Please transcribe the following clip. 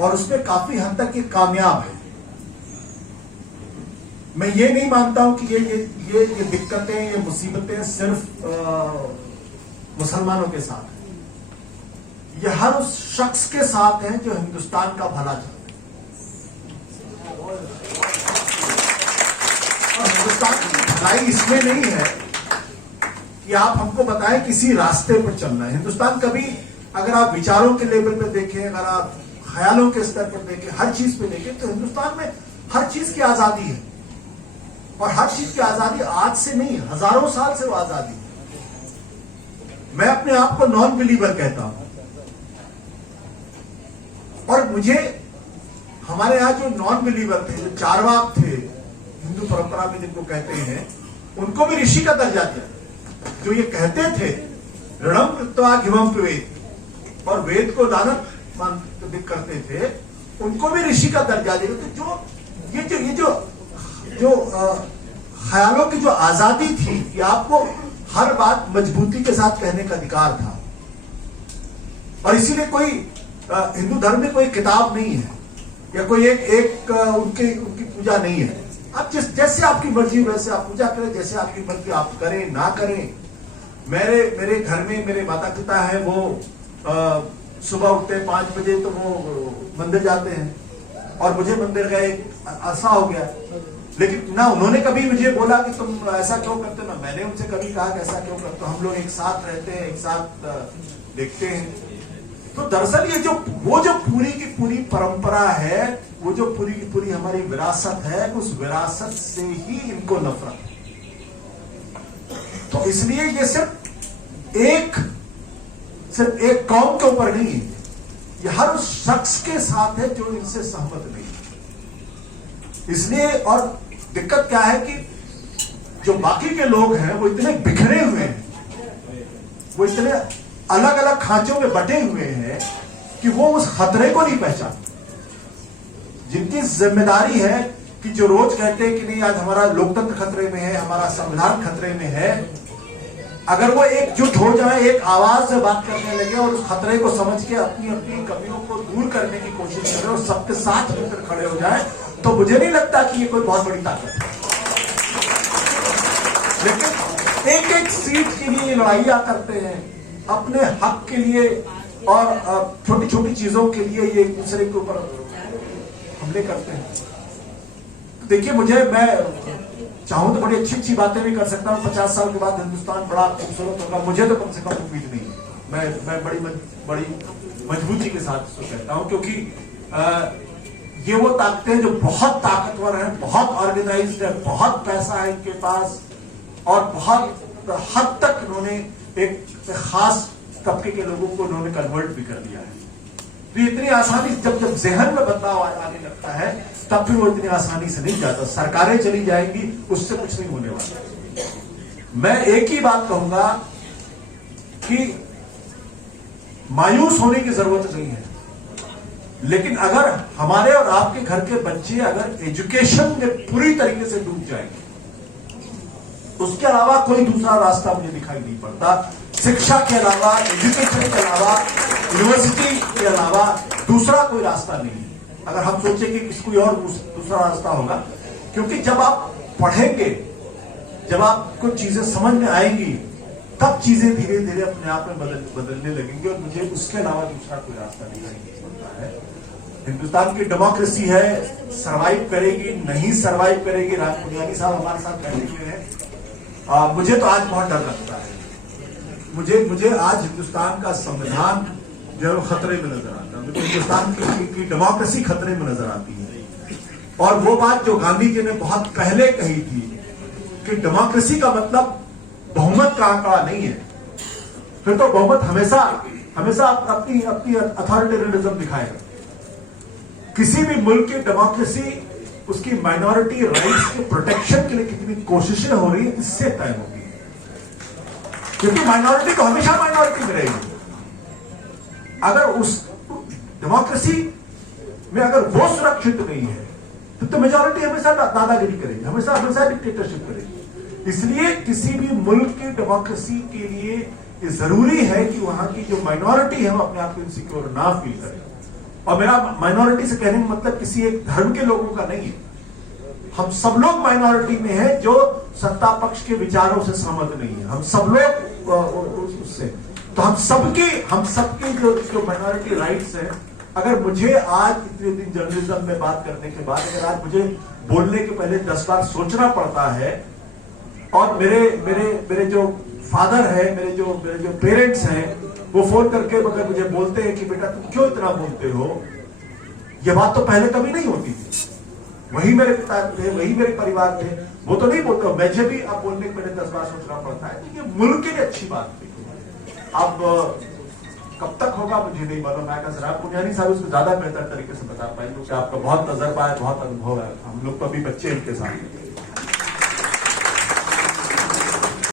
और उसमें काफी हद तक ये कामयाब है। मैं ये नहीं मानता हूं कि ये दिक्कतें, ये मुसीबतें सिर्फ मुसलमानों के साथ हैं। ये हर उस शख्स के साथ है जो हिंदुस्तान का भला चाहता है। और हिंदुस्तान की भलाई इसमें नहीं है कि आप हमको बताएं किसी रास्ते पर चलना है। हिंदुस्तान कभी, अगर आप विचारों के लेवल पे देखें, अगर आप ख्यालों के स्तर पर देखें, हर चीज पे देखें, तो हिंदुस्तान में हर चीज की आजादी है। और हर चीज की आजादी आज से नहीं, हजारों साल से वो आजादी है। मैं अपने आप को नॉन बिलीवर कहता हूं। और मुझे, हमारे यहां जो नॉन बिलीवर थे, जो चारवाक थे हिंदू परंपरा में जिनको कहते हैं, उनको भी ऋषि का दर्जा दिया। जो ये कहते थे ऋणम कृत्वा घिवम वेद, और वेद को दानव करते थे, उनको भी ऋषि का दर्जा दिया। तो जो ख्यालों की जो आजादी थी कि आपको हर बात मजबूती के साथ कहने का अधिकार था। और इसीलिए कोई हिंदू धर्म में कोई किताब नहीं है या कोई एक उनकी पूजा नहीं है। आप जैसे आपकी मर्जी वैसे आप पूजा करें, जैसे आपकी मर्जी आप करें ना करें। मेरे घर में मेरे माता पिता है, वो सुबह उठते हैं 5 बजे तो वो मंदिर जाते हैं, और मुझे मंदिर गए ऐसा हो गया। लेकिन ना उन्होंने कभी मुझे बोला कि तुम ऐसा क्यों करते, ना मैंने उनसे कभी कहा कि ऐसा क्यों करते। हम लोग एक साथ रहते हैं, एक साथ देखते हैं। तो दरअसल ये वो जो पूरी की पूरी परंपरा है, वो जो पूरी की पूरी हमारी विरासत है, उस विरासत से ही इनको नफरत है। तो इसलिए ये सिर्फ एक कौम के ऊपर नहीं है, ये हर उस शख्स के साथ है जो इनसे सहमत नहीं है। इसलिए, और दिक्कत क्या है कि जो बाकी के लोग हैं वो इतने बिखरे हुए हैं, वो इतने अलग अलग खांचों में बटे हुए हैं कि वो उस खतरे को नहीं पहचानते। जिनकी जिम्मेदारी है कि जो रोज कहते हैं कि नहीं आज हमारा लोकतंत्र खतरे में है, हमारा संविधान खतरे में है, अगर वो एकजुट हो जाए, एक आवाज से बात करने लगे और उस खतरे को समझ के अपनी अपनी कमियों को दूर करने की कोशिश करें और सबके साथ मिलकर खड़े हो जाए, तो मुझे नहीं लगता कि ये कोई बहुत बड़ी ताकत है। लेकिन एक एक सीट के लिए ये लड़ाइयां करते हैं, अपने हक के लिए और छोटी छोटी चीजों के लिए ये एक दूसरे के ऊपर हमले करते हैं। देखिए, मैं चाहूं तो बड़ी अच्छी अच्छी बातें भी कर सकता हूं। 50 साल के बाद हिंदुस्तान बड़ा खूबसूरत होगा, मुझे तो कम से कम उम्मीद नहीं है। मैं बड़ी मजबूती के साथ इसको कहता हूं, क्योंकि ये वो ताकतें जो बहुत ताकतवर हैं, बहुत ऑर्गेनाइज्ड है, बहुत पैसा है इनके पास, और बहुत हद तक इन्होंने एक खास तबके के लोगों को उन्होंने कन्वर्ट भी कर दिया है। तो इतनी आसानी जब जहन में बदलाव आने लगता है, तब फिर वो इतनी आसानी से नहीं जाता। सरकारें चली जाएंगी, उससे कुछ नहीं होने वाला। मैं एक ही बात कहूंगा कि मायूस होने की जरूरत नहीं है, लेकिन अगर हमारे और आपके घर के बच्चे अगर एजुकेशन में पूरी तरीके से डूब जाएंगे, उसके अलावा कोई दूसरा रास्ता मुझे दिखाई नहीं पड़ता। शिक्षा के अलावा, एजुकेशन के अलावा, यूनिवर्सिटी के अलावा दूसरा कोई रास्ता नहीं है। अगर हम सोचें कि कोई और दूसरा रास्ता होगा, क्योंकि जब आप पढ़ेंगे, जब आपको चीजें समझ में आएंगी, तब चीजें धीरे धीरे अपने आप में बदलने लगेंगी, और मुझे उसके अलावा दूसरा कोई रास्ता नहीं पड़ता है। हिंदुस्तान की डेमोक्रेसी है, सरवाइव करेगी, नहीं सरवाइव करेगी। राज पुनियानी साहब हमारे साथ बैठे हुए हैं। मुझे तो आज बहुत डर लगता है। मुझे आज हिंदुस्तान का संविधान जो है खतरे में नजर आता है। मुझे हिंदुस्तान की डेमोक्रेसी खतरे में नजर आती है। और वो बात जो गांधी जी ने बहुत पहले कही थी कि डेमोक्रेसी का मतलब बहुमत का आंकड़ा नहीं है, फिर तो बहुमत हमेशा अपनी अथॉरिटेरियनिज्म दिखाएगा। किसी भी मुल्क की डेमोक्रेसी, उसकी माइनॉरिटी राइट्स के प्रोटेक्शन के लिए कितनी कोशिशें हो रही है, इससे तय होगी। क्योंकि माइनॉरिटी तो हमेशा माइनॉरिटी में रहेगी। अगर उस डेमोक्रेसी में अगर वो सुरक्षित नहीं है, तो मेजॉरिटी हमेशा दादागिरी करेगी, हमेशा डिक्टेटरशिप करेगी। इसलिए किसी भी मुल्क की डेमोक्रेसी के लिए ये जरूरी है कि वहां की जो माइनॉरिटी है वो अपने आप को इनसिक्योर ना फील करे। और मेरा माइनॉरिटी से कहने का मतलब किसी एक धर्म के लोगों का नहीं है। हम सब लोग माइनॉरिटी में हैं जो सत्ता पक्ष के विचारों से सहमत नहीं है। हम सब लोग उससे, तो हम सबके जो माइनॉरिटी राइट्स हैं, अगर मुझे आज इतने दिन जर्नलिज्म में बात करने के बाद अगर आज मुझे बोलने के पहले 10 बार सोचना पड़ता है, और मेरे जो फादर है, मेरे जो पेरेंट्स हैं, वो फोन करके मगर मुझे बोलते हैं कि बेटा तुम क्यों इतना बोलते हो, ये बात तो पहले कभी नहीं होती थी। वही मेरे पिता थे, वही मेरे परिवार थे, वो तो नहीं बोलते। मुझे भी अब बोलने के पहले 10 बार सोचना पड़ता है। ये मुल्क के लिए अच्छी बात थी। अब कब तक होगा मुझे नहीं मालूम। मैं जनाब पुनियानी साहब इसको ज्यादा बेहतर तरीके से बता पाएंगे, क्योंकि आपका बहुत तजर्बा है, बहुत अनुभव है। हम लोग तो अभी बच्चे इनके सामने।